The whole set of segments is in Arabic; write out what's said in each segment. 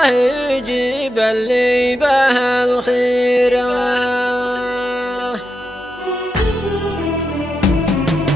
الله يجيب اللي به الخيرة.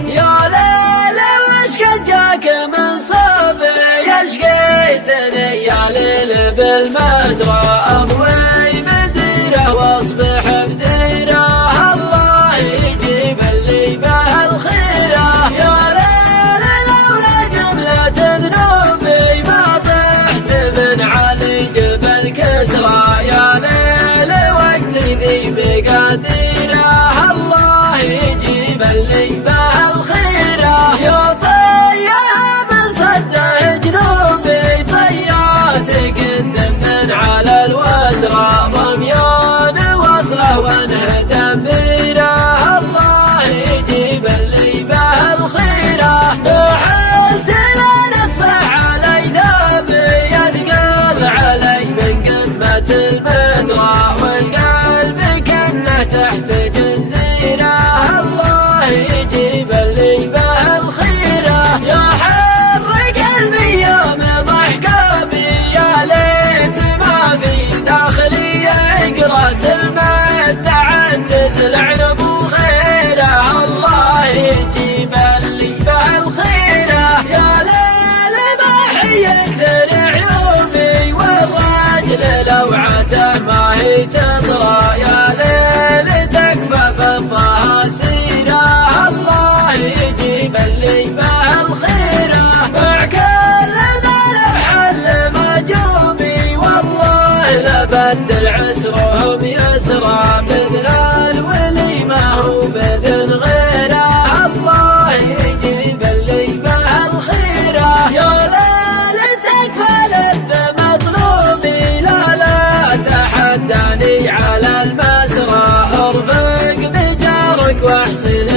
يا ليل وش قد جاك من صبي يشقيتني يا ليل بالمزرعة أضوي مديره واصبح بديره الله يجيب اللي به الخيرة. يا ليل لولا جملة ذنوبي ما طحت من علي جبل كسرى يا ليل وقت ذي بقديره الله يجيب اللي به الخيرة. يا طيب صده جنوبي طيات قدم من على الوسرى ضميان وصله وانهدم بيره الله يجيب اللي به الخيرة. حلت لا نصبح علي ذابي يثقل علي من قمة المدرى والقلب كنه تحت جنزيره الله يجيب اللي به الخيرة. يا حر قلبي يوم ضحكابي يا ليت ما في داخلي يقرا سلمة تعزز العنب وخيره الله يجيب اللي به الخيرة. يا ليل ما هي اكثر عيوبي والراجل لوعته ما هي تطرى يا ليل تكفى فضها سيره الله يجيب اللي به الخيرة. مع كل ذا الحل مجوبي والله لبدل عسرهم يسرى بذن الولي ما هو بذن غيره الله يجيب اللي به الخيرة. يا ليل تكفى لب مطلوبي لا تحداني على المسرى ارفق بجارك واحسن